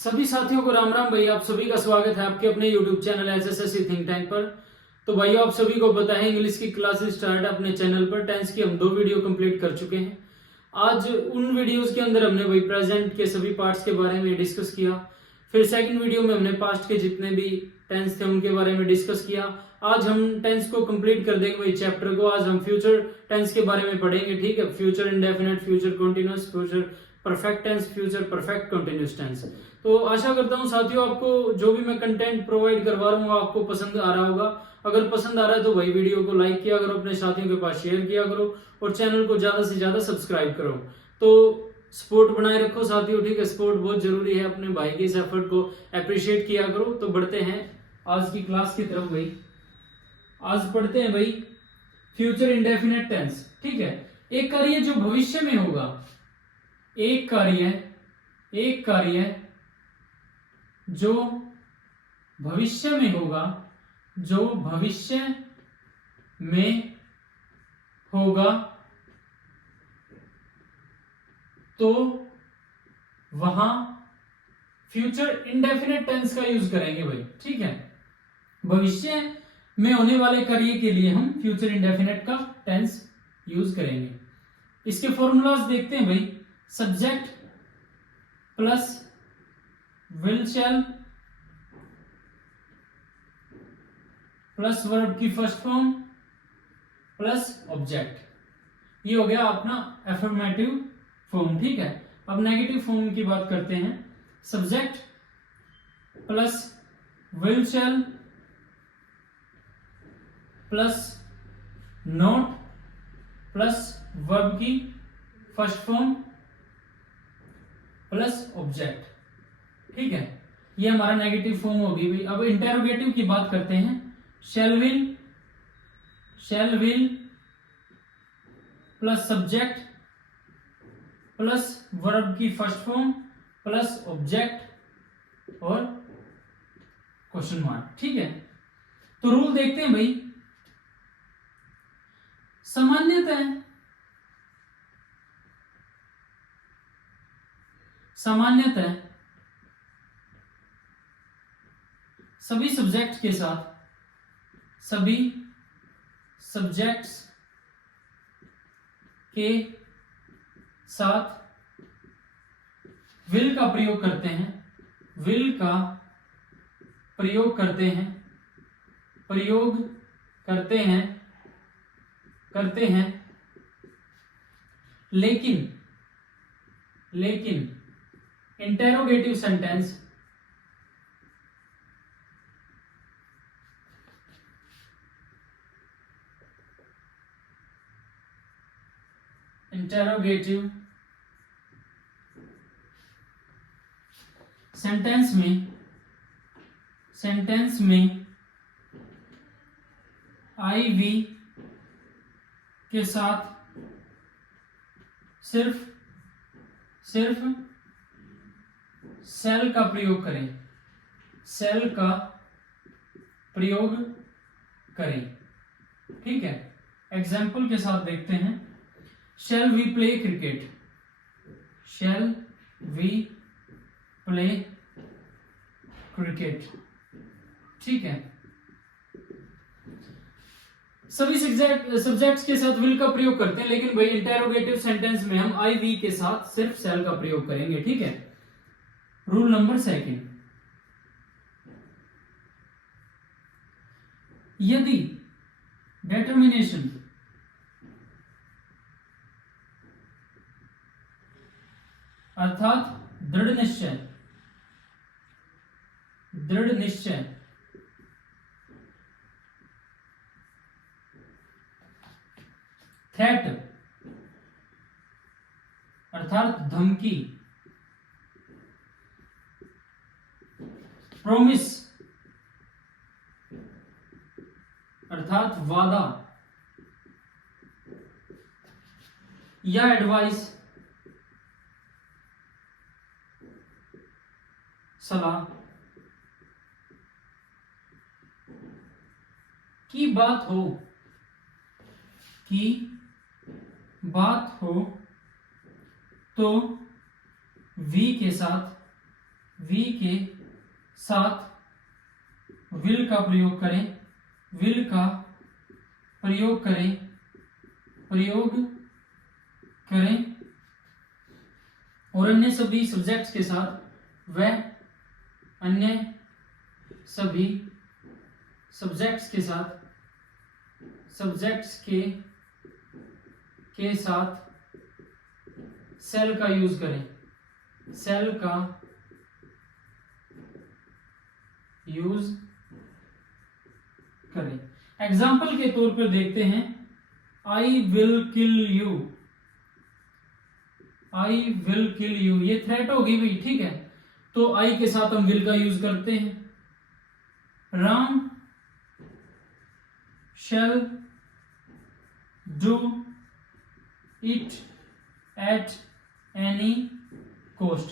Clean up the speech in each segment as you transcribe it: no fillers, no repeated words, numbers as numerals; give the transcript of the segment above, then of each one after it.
सभी साथियों को राम राम। भाई आप सभी का स्वागत है आपके अपने YouTube channel SSC think tank पर। तो भाई आप सभी को पता है इंग्लिश की क्लासेस स्टार्ट अपने चैनल पर। टेंस की हम 2 वीडियो कंप्लीट कर चुके हैं। आज उन वीडियोस के अंदर हमने भाई प्रेजेंट के सभी पार्ट्स के बारे में डिस्कस किया। फिर सेकंड वीडियो में हमने पास्ट के जितने भी टेंस थे उनके बारे में डिस्कस किया। आज हम टेंस को कंप्लीट कर देंगे भाई चैप्टर को। आज हम फ्यूचर टेंस के बारे में पढ़ेंगे, ठीक है। Future indefinite, future continuous, future perfect tense, future perfect continuous tense. तो आशा करता हूँ साथियों आपको जो भी मैं कंटेंट प्रोवाइड करवा रहा हूँ आपको पसंद आ रहा होगा। अगर पसंद आ रहा है तो भाई वीडियो को लाइक किया करो, अपने साथियों के पास शेयर किया करो और चैनल को ज्यादा से ज्यादा सब्सक्राइब करो। तो सपोर्ट बनाए रखो साथियों, ठीक है। सपोर्ट बहुत जरूरी है। अपने भाई के इस एफर्ट को अप्रिशिएट किया करो। तो बढ़ते हैं आज की क्लास की तरफ भाई। आज पढ़ते हैं भाई फ्यूचर इंडेफिनिट टेंस, ठीक है। एक कार्य जो भविष्य में होगा, एक कार्य जो भविष्य में होगा, जो भविष्य में होगा तो वहां फ्यूचर इंडेफिनिट टेंस का यूज करेंगे भाई, ठीक है। भविष्य में होने वाले कार्य के लिए हम फ्यूचर इंडेफिनिट का टेंस यूज करेंगे। इसके फॉर्मूलाज देखते हैं भाई। Subject plus will shell plus verb की फर्स्ट फॉर्म प्लस ऑब्जेक्ट, ये हो गया अपना एफर्मेटिव फॉर्म, ठीक है। अब नेगेटिव फॉर्म की बात करते हैं। Subject plus will shell plus not plus verb की फर्स्ट फॉर्म प्लस ऑब्जेक्ट, ठीक है। ये हमारा नेगेटिव फॉर्म होगी भाई। अब इंटेरोगेटिव की बात करते हैं। Shall will plus subject plus verb की फर्स्ट फॉर्म प्लस ऑब्जेक्ट और क्वेश्चन मार्क, ठीक है। तो रूल देखते हैं भाई। सामान्यतः सभी सब्जेक्ट के साथ, सभी सब्जेक्ट्स के साथ विल का प्रयोग करते हैं, विल का प्रयोग करते हैं, प्रयोग करते हैं, करते हैं। लेकिन इंटेरोगेटिव सेंटेंस सेंटेंस में आईवी के साथ सिर्फ सेल का प्रयोग करें, सेल का प्रयोग करें, ठीक है। एग्जाम्पल के साथ देखते हैं। Shall we play cricket, shall we play cricket, ठीक है। सभी सब्जेक्ट्स के साथ विल का प्रयोग करते हैं, लेकिन भाई इंटेरोगेटिव सेंटेंस में हम आई वी के साथ सिर्फ सेल का प्रयोग करेंगे, ठीक है। रूल नंबर 2, यदि डिटर्मिनेशन अर्थात दृढ़ निश्चय थ्रेट अर्थात धमकी, प्रॉमिस अर्थात वादा या एडवाइस सलाह की बात हो तो वी के साथ वी के साथ विल का प्रयोग करें, विल का प्रयोग करें, प्रयोग करें, और अन्य सभी सब्जेक्ट्स के साथ, वह अन्य सभी सब्जेक्ट्स के साथ, सब्जेक्ट्स के साथ सेल का यूज करें, सेल का यूज करें। एग्जाम्पल के तौर पर देखते हैं, I will kill you, I will kill you, ये थ्रेट होगी भाई, ठीक है, तो आई के साथ हम विल का यूज करते हैं। Ram shall do it at any cost,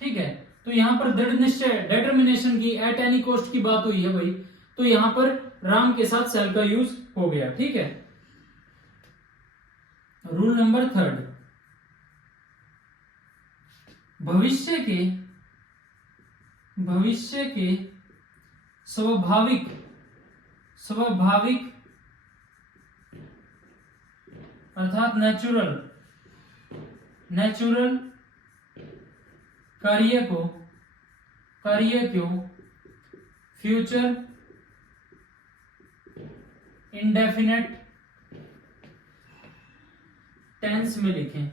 ठीक है, तो यहां पर दृढ़ निश्चय, डिटर्मिनेशन की, एट एनी कॉस्ट की बात हुई है भाई, तो यहां पर राम के साथ सेल का यूज हो गया, ठीक है। रूल नंबर 3, भविष्य के स्वाभाविक अर्थात नेचुरल कार्य को फ्यूचर इंडेफिनेट टेंस में लिखें,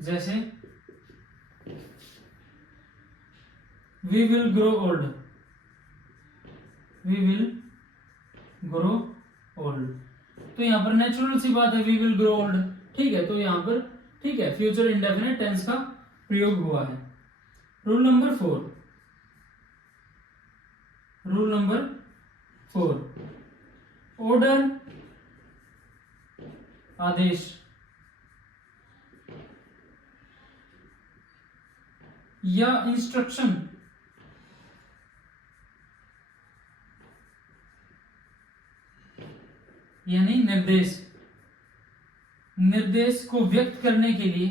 जैसे we will grow old, we will grow old, तो यहां पर नेचुरल सी बात है, we will grow old, ठीक है, तो यहां पर ठीक है फ्यूचर इंडेफिनेट टेंस का प्रयोग हुआ है। रूल नंबर 4, ऑर्डर आदेश या इंस्ट्रक्शन यानी निर्देश को व्यक्त करने के लिए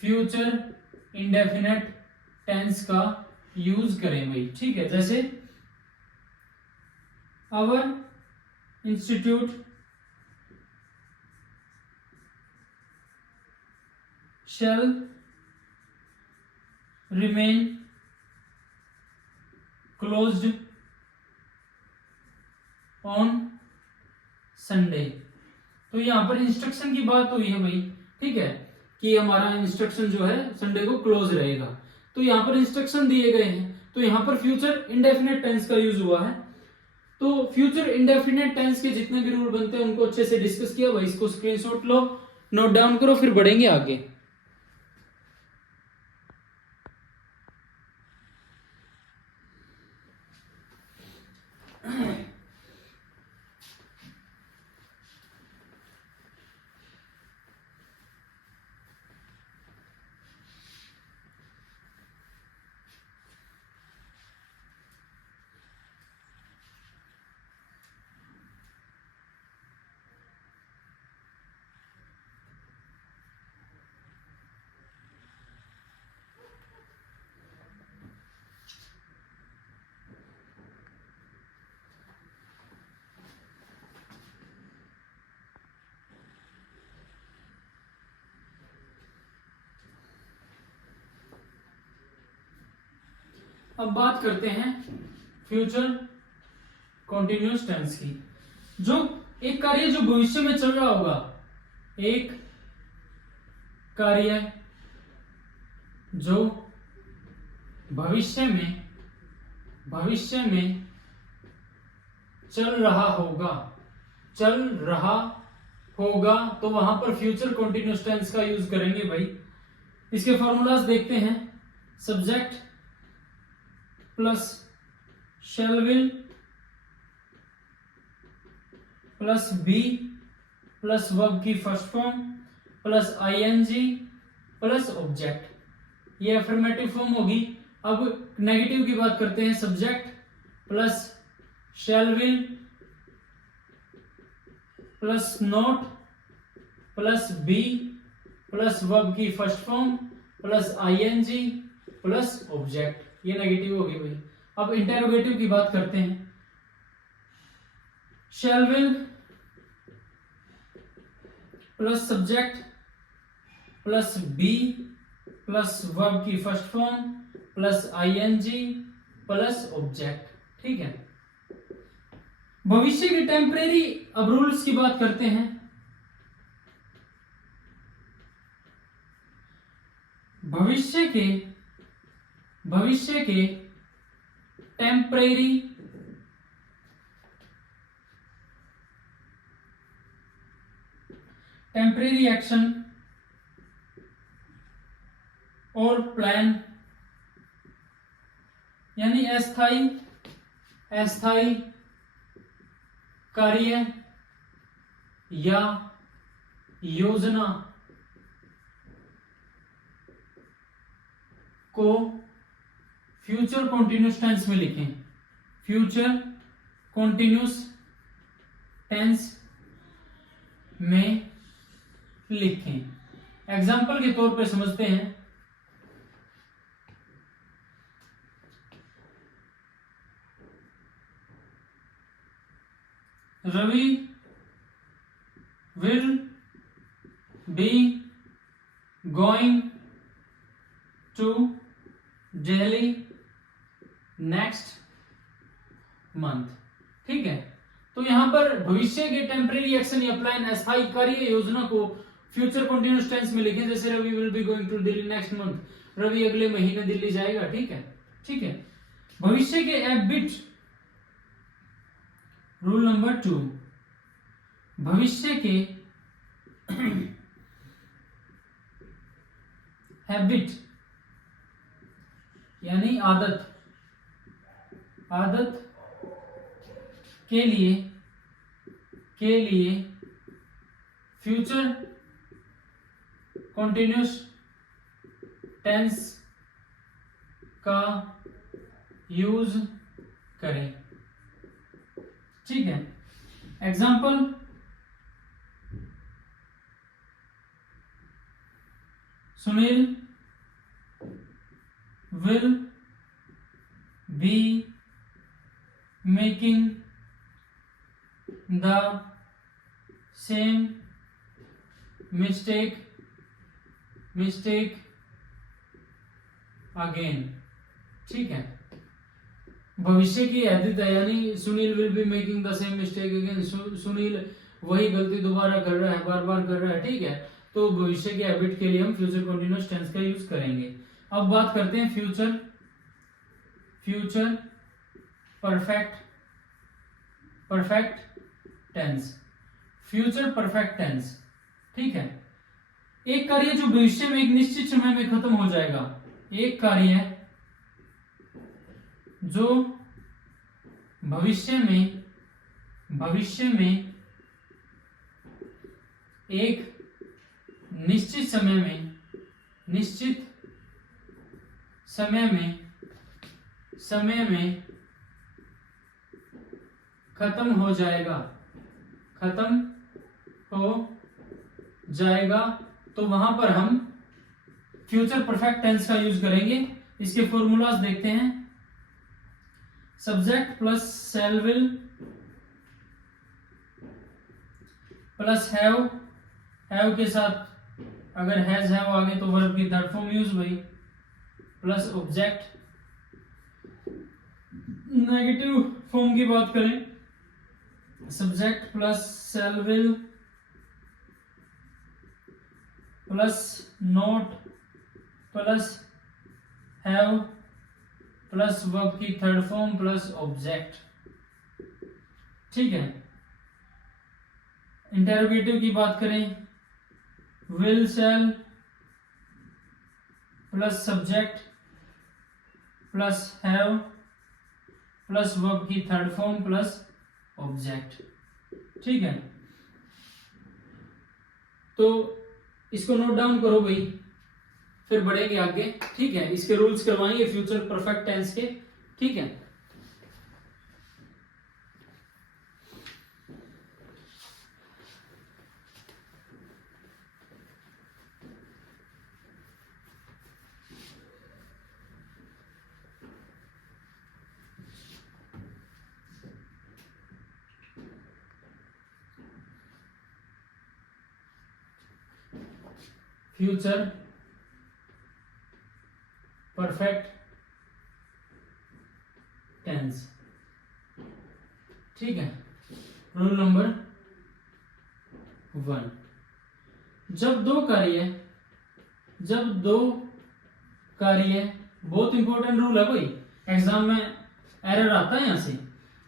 फ्यूचर इंडेफिनेट टेंस का यूज करें भाई, ठीक है, जैसे our institute shall remain closed on Sunday, तो यहां पर इंस्ट्रक्शन की बात हुई है भाई, ठीक है, कि हमारा इंस्ट्रक्शन जो है संडे को क्लोज रहेगा, तो यहां पर इंस्ट्रक्शन दिए गए हैं, तो यहां पर फ्यूचर इंडेफिनेट टेंस का यूज हुआ है। तो फ्यूचर इंडेफिनेट टेंस के जितने भी रूल बनते हैं उनको अच्छे से डिस्कस किया भाई, इसको स्क्रीनशॉट लो, नोट डाउन करो, फिर बढ़ेंगे आगे। अब बात करते हैं फ्यूचर कॉन्टिन्यूअस टेंस की। जो एक कार्य जो भविष्य में चल रहा होगा, एक कार्य जो भविष्य में चल रहा होगा, तो वहां पर फ्यूचर कॉन्टिन्यूअस टेंस का यूज करेंगे भाई। इसके फॉर्मूलाज देखते हैं, subject plus shall will plus be plus verb की first form plus ING plus object, ये अफर्मेटिव फॉर्म होगी। अब नेगेटिव की बात करते हैं, subject plus shall will plus not plus be plus verb की first form plus ING plus object, ये नेगेटिव होगी भाई। अब इंटेरोगेटिव की बात करते हैं, shall will plus subject plus be plus verb की first form plus ING plus object, ठीक है। भविष्य के टेम्परेरी अब रूल्स की बात करते हैं। भविष्य के टेम्परेरी एक्शन और प्लान यानी अस्थायी कार्य या योजना को फ्यूचर कॉन्टिन्यूस टेंस में लिखें, फ्यूचर कॉन्टिन्यूस टेंस में लिखें। एग्जाम्पल के तौर पे समझते हैं, Ravi will be going to Delhi next month, ठीक है। तो यहां पर भविष्य के टेम्परेरी एक्शन या प्लान अस्थायी कार्य योजना को फ्यूचर कंटिन्यूअस टेंस में लिखें, जैसे Ravi will be going to Delhi next month, Ravi अगले महीने दिल्ली जाएगा, ठीक है, ठीक है। भविष्य के हैबिट रूल नंबर 2, भविष्य के हैबिट यानी आदत के लिए फ्यूचर कॉन्टिन्यूअस टेंस का यूज करें, ठीक है। Example, Sunil will be making the same mistake again, ठीक है। भविष्य की आदत है यानी Sunil will be making the same mistake again, Sunil वही गलती दोबारा कर रहा है, बार बार कर रहा है, ठीक है। तो भविष्य के हैबिट के लिए हम फ्यूचर कंटिन्यूअस टेंस का यूज करेंगे। अब बात करते हैं future perfect tense, future perfect tense, ठीक है। एक कार्य जो भविष्य में एक निश्चित समय में खत्म हो जाएगा, एक कार्य जो भविष्य में एक निश्चित समय में खत्म हो जाएगा, तो वहां पर हम फ्यूचर परफेक्ट टेंस का यूज करेंगे। इसके फॉर्मूलाज देखते हैं, subject plus shall will plus have के साथ अगर हैज हैव आगे तो वर्ब की थर्ड फॉर्म यूज हुई, प्लस ऑब्जेक्ट। नेगेटिव फॉर्म की बात करें, subject plus shall will plus not plus have plus verb की थर्ड फॉर्म प्लस ऑब्जेक्ट, ठीक है। इंटेरोगेटिव की बात करें, will shell plus subject plus have plus verb की थर्ड फॉर्म प्लस ऑब्जेक्ट, ठीक है। तो इसको नोट डाउन करो भाई, फिर बढ़ेंगे आगे, ठीक है। इसके रूल्स करवाएंगे फ्यूचर परफेक्ट टेंस के, ठीक है। फ्यूचर परफेक्ट टेंस, ठीक है। रूल नंबर 1, जब दो कार्य, बहुत इंपॉर्टेंट रूल है भाई, एग्जाम में एरर आता है यहां से।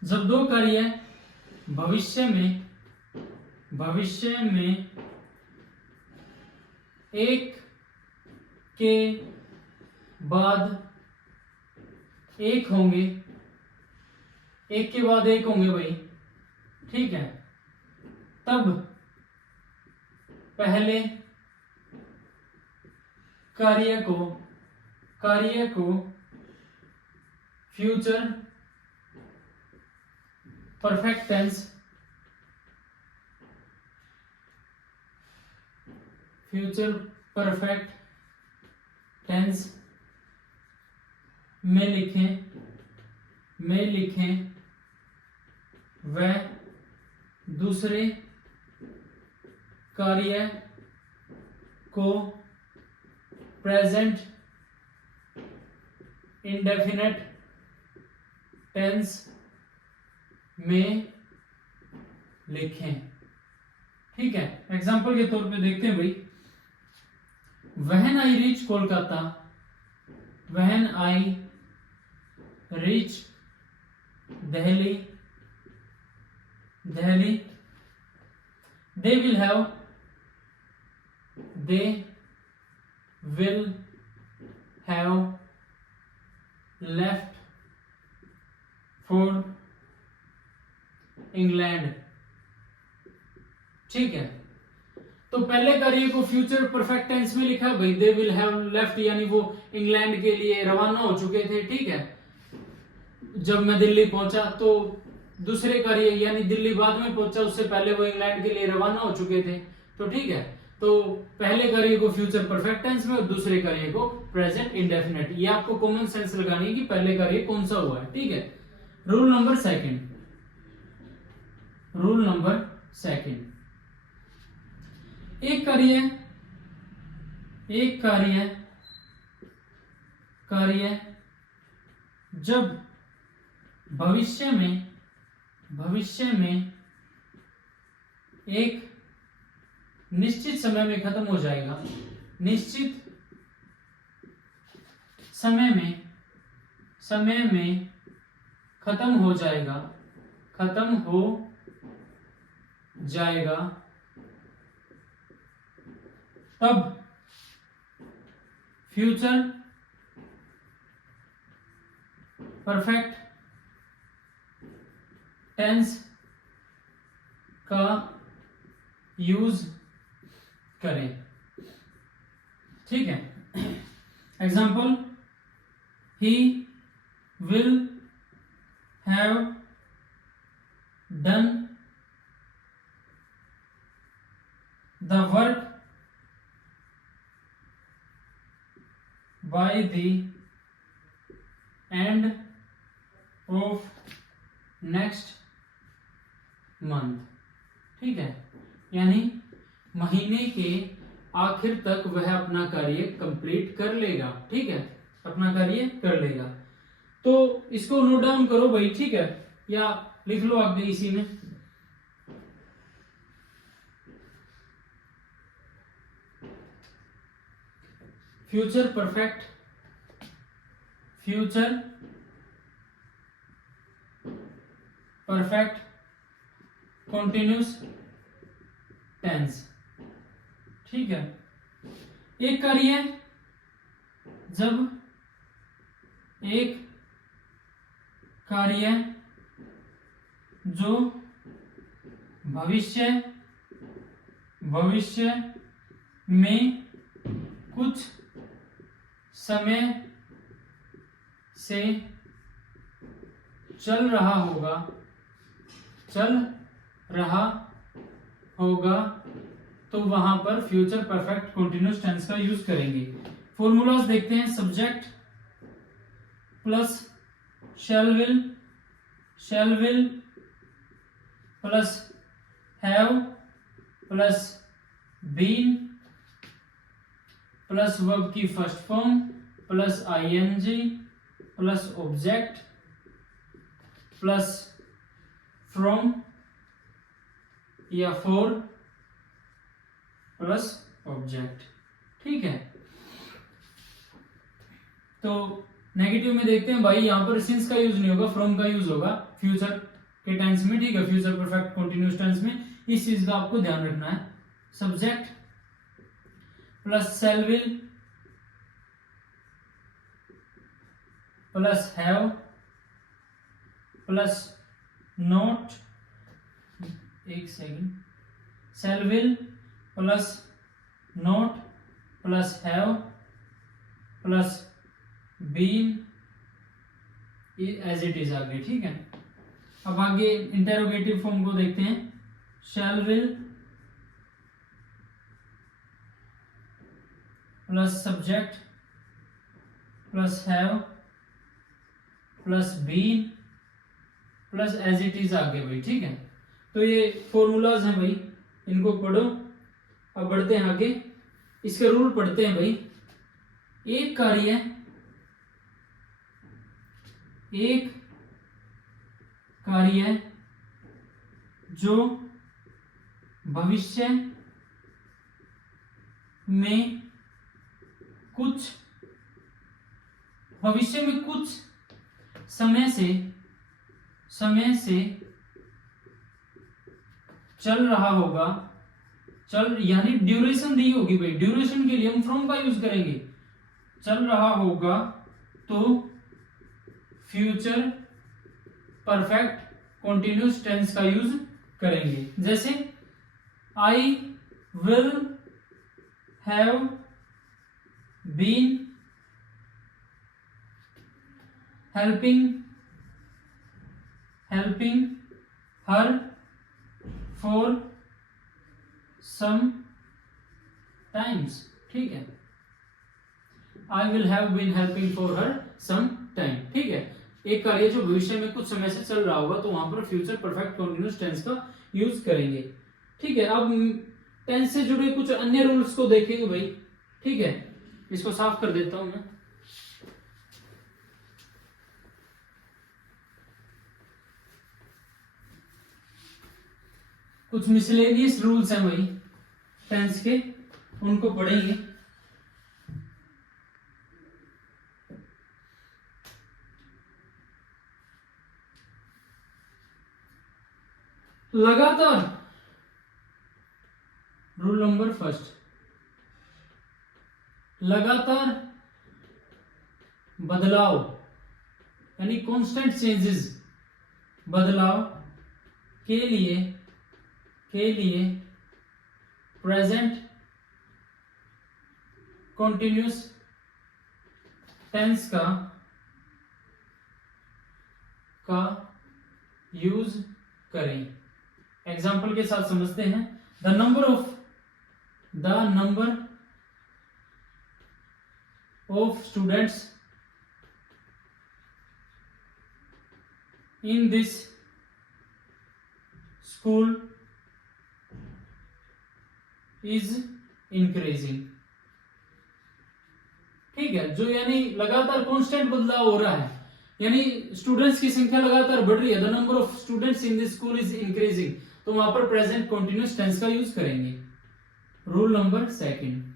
जब दो कार्य भविष्य में एक के बाद एक होंगे, एक के बाद एक होंगे भाई, ठीक है, तब पहले कार्य को फ्यूचर परफेक्ट टेंस में लिखें व दूसरे कार्य को प्रेजेंट इंडेफिनेट टेंस में लिखें, ठीक है। एग्जाम्पल के तौर पे देखते हैं भाई, when I reach Kolkata, when I reach Delhi, they will have left for England, ठीक है। तो पहले कार्य को फ्यूचर परफेक्ट टेंस में लिखा भाई, दे विल हैव लेफ्ट, यानी वो इंग्लैंड के लिए रवाना हो चुके थे, ठीक है। जब मैं दिल्ली पहुंचा तो दूसरे कार्य यानी दिल्ली बाद में पहुंचा, उससे पहले वो इंग्लैंड के लिए रवाना हो चुके थे, तो ठीक है। तो पहले कार्य को फ्यूचर परफेक्ट टेंस में और दूसरे कार्य को प्रेजेंट इंडेफिनिट, ये आपको कॉमन सेंस लगानी है कि पहले कार्य कौन सा हुआ है, ठीक है। रूल नंबर सेकंड, एक कार्य जब भविष्य में एक निश्चित समय में खत्म हो जाएगा, निश्चित समय में खत्म हो जाएगा, तब फ्यूचर परफेक्ट टेंस का यूज करें, ठीक है। Example, he will have done the work by the end of next month, ठीक है। यानी महीने के आखिर तक वह अपना कार्य कंप्लीट कर लेगा, ठीक है, अपना कार्य कर लेगा। तो इसको नोट डाउन करो भाई, ठीक है, या लिख लो आगे इसी में। फ्यूचर परफेक्ट कॉन्टिन्यूस टेंस, ठीक है। एक कार्य जो भविष्य में कुछ समय से चल रहा होगा तो वहां पर फ्यूचर परफेक्ट कंटिन्यूअस टेंस का यूज करेंगे। फॉर्मूलाज देखते हैं। Subject plus shall will plus have plus been plus verb की first form plus ING plus object plus from या फॉर प्लस ऑब्जेक्ट। ठीक है, तो नेगेटिव में देखते हैं भाई, यहां पर सिंस का यूज नहीं होगा, फ्रॉम का यूज होगा फ्यूचर के टेंस में। ठीक है, फ्यूचर परफेक्ट कंटिन्यूअस टेंस में इस चीज का आपको ध्यान रखना है। Subject plus shall will plus have plus not, एक second, shall will plus not plus have plus been as it is आगे। ठीक है, अब आगे इंटेरोगेटिव फॉर्म को देखते हैं। Shall will plus subject plus have plus been plus as it is आगे भाई। ठीक है, तो ये फॉर्मूलाज हैं भाई, इनको पढ़ो। अब बढ़ते हैं आगे, इसके रूल पढ़ते हैं भाई। एक कार्य जो भविष्य में कुछ समय से चल रहा होगा, यानी ड्यूरेशन दी होगी भाई, ड्यूरेशन के लिए हम फ्रॉम का यूज करेंगे। चल रहा होगा तो फ्यूचर परफेक्ट कंटिन्यूअस टेंस का यूज करेंगे। जैसे I will have been helping her for some times। ठीक है, I will have been helping for her some time। ठीक है, एक कार्य जो भविष्य में कुछ समय से चल रहा होगा तो वहां पर फ्यूचर परफेक्ट कंटिन्यूअस टेंस का यूज करेंगे। ठीक है, अब टेंस से जुड़े कुछ अन्य रूल्स को देखेंगे भाई। ठीक है, इसको साफ कर देता हूं मैं। कुछ मिसलेनियस रूल्स हैं भाई टेंस के, उनको पढ़ेंगे। लगातार, रूल नंबर फर्स्ट, लगातार बदलाव यानी कांस्टेंट चेंजेस, बदलाव के लिए प्रेजेंट कंटिन्यूअस टेंस का यूज करें। एग्जाम्पल के साथ समझते हैं। The number of students in this school is increasing. ठीक है, जो यानी लगातार कांस्टेंट बदलाव हो रहा है, यानी स्टूडेंट्स की संख्या लगातार बढ़ रही है। The number of students in this school is increasing, तो वहां पर प्रेजेंट कंटिन्यूअस टेंस का यूज करेंगे। रूल नंबर सेकंड,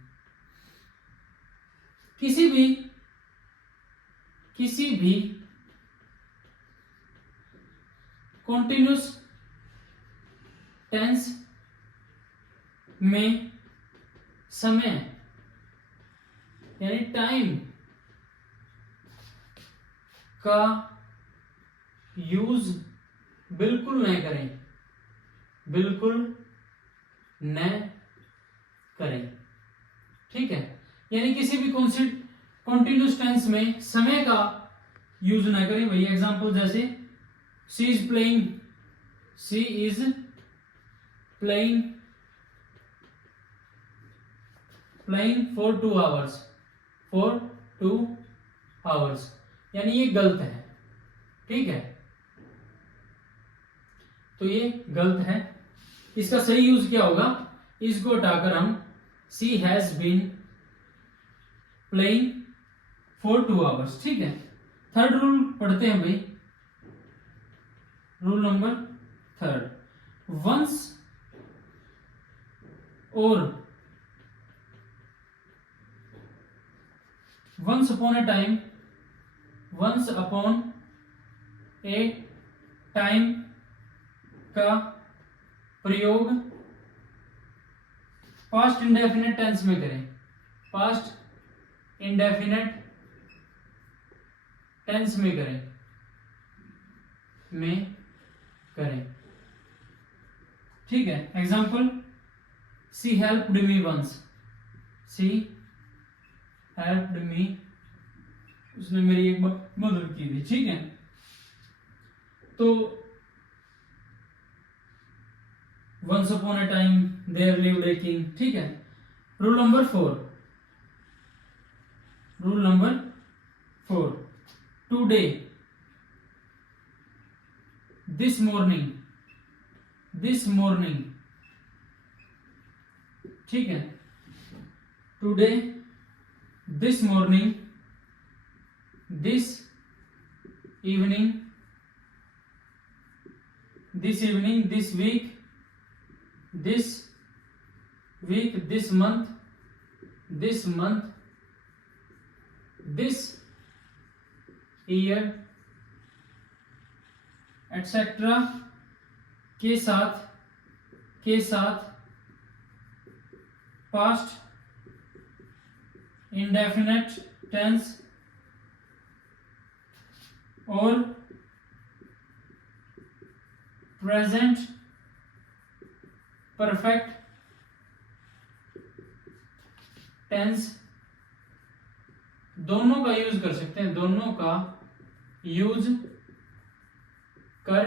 किसी भी कंटिन्यूअस टेंस में समय यानी टाइम का यूज बिल्कुल न करें। ठीक है, यानी किसी भी कॉन्टिन्यूस टेंस में समय का यूज ना करें भाई। एग्जांपल जैसे she is playing for 2 hours, यानी ये गलत है, ठीक है, तो ये गलत है। इसका सही यूज क्या होगा, इसको हटाकर हम she has been playing for 2 hours, ठीक है। थर्ड रूल पढ़ते हैं भाई, rule number 3, once upon a time का प्रयोग पास्ट इंडेफिनिट टेंस में करें, पास्ट इंडेफिनिट टेंस में करें, ठीक है। Example she helped me once, उसने मेरी एक मदद की थी, ठीक है। तो once upon a time there lived a king, ठीक है। Rule number 4, today, this morning, ठीक है। Today, this morning, this evening, this week, this month, this year, etcetera के साथ पास्ट इंडेफिनिट टेंस और प्रेजेंट परफेक्ट टेंस दोनों का use कर सकते हैं, दोनों का यूज कर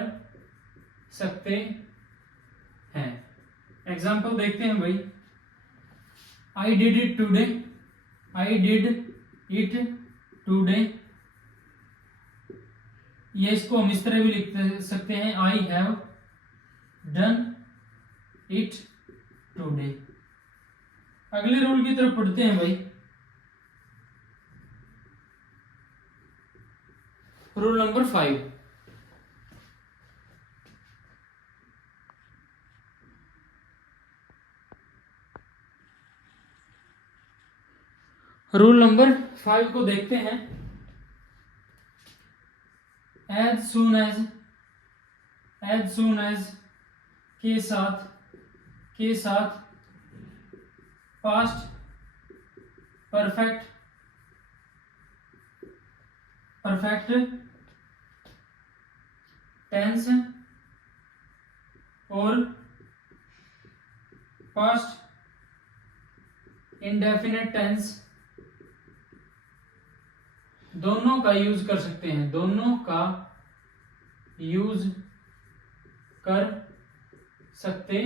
सकते हैं। एग्जाम्पल देखते हैं भाई, आई डिड इट टुडे, ये इसको हम इस तरह भी लिख सकते हैं, I have done it today. अगले रूल की तरफ पढ़ते हैं भाई, रूल नंबर 5, रूल नंबर 5 को देखते हैं। एज सून एज के साथ पास्ट परफेक्ट टेंस और पास्ट इंडेफिनिट टेंस दोनों का यूज कर सकते हैं, दोनों का यूज कर सकते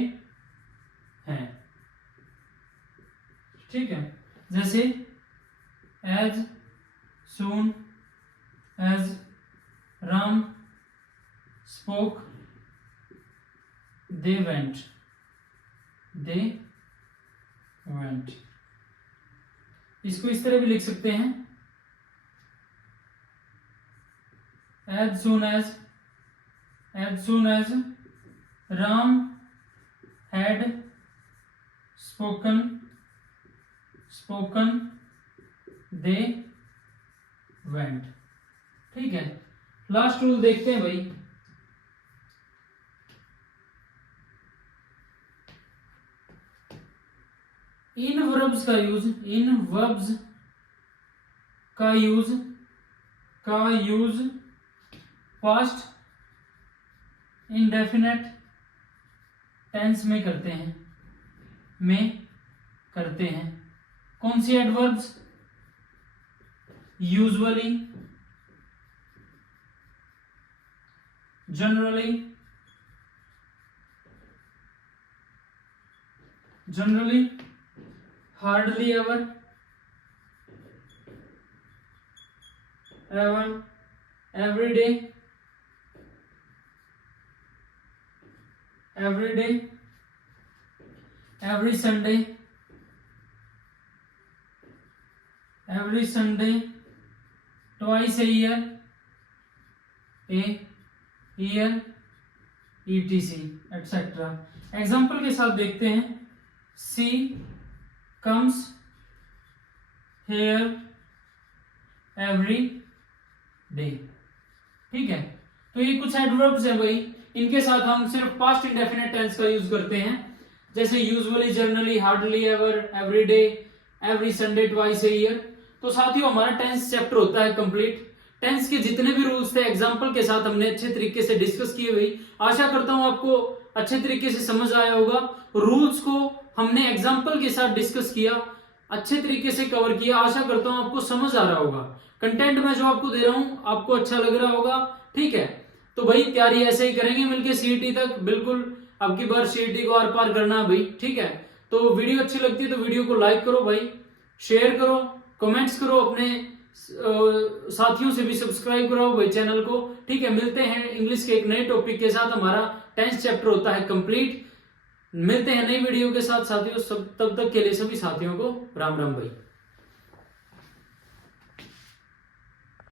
हैं, ठीक है। जैसे as soon as Ram spoke they went, इसको इस तरह भी लिख सकते हैं, as soon as Ram had spoken they went, ठीक है। लास्ट रूल देखते हैं भाई, इन वर्ब्स का यूज पास्ट इंडेफिनिट टेंस में करते हैं, कौन सी adverbs, usually, generally, hardly ever, every day, every Sunday, twice a year, ETC etcetera. Example के साथ देखते हैं। She comes here every day. ठीक है, तो ये कुछ एडवर्ब्स हैं भाई, इनके साथ हम सिर्फ पास्ट इंडेफिनिट टेंस का यूज करते हैं, जैसे usually, generally, hardly ever, every day, every Sunday, twice a year. तो साथियों हमारा टेंस चैप्टर होता है कंप्लीट। टेंस के जितने भी रूल्स थे एग्जाम्पल के साथ हमने अच्छे तरीके से डिस्कस किए हुए। आशा करता हूं आपको अच्छे तरीके से समझ आया होगा। रूल्स को हमने एग्जाम्पल के साथ डिस्कस किया, अच्छे तरीके से कवर किया। आशा करता हूं आपको समझ आ रहा होगा। कंटेंट में जो आपको दे रहा हूं आपको अच्छा लग रहा होगा। ठीक है, तो भाई तैयारी ऐसे ही करेंगे मिलके सीईटी तक। बिल्कुल अब की बार सीईटी को आर पार करना भाई। ठीक है, तो वीडियो अच्छी लगती है तो वीडियो को लाइक करो भाई, शेयर करो, कमेंट्स करो, अपने साथियों से भी सब्सक्राइब कराओ भाई चैनल को। ठीक है, मिलते हैं इंग्लिश के एक नए टॉपिक के साथ। हमारा 10th चैप्टर होता है कंप्लीट। मिलते हैं नई वीडियो के साथ साथियों। तब तक के लिए सभी साथियों को राम राम भाई।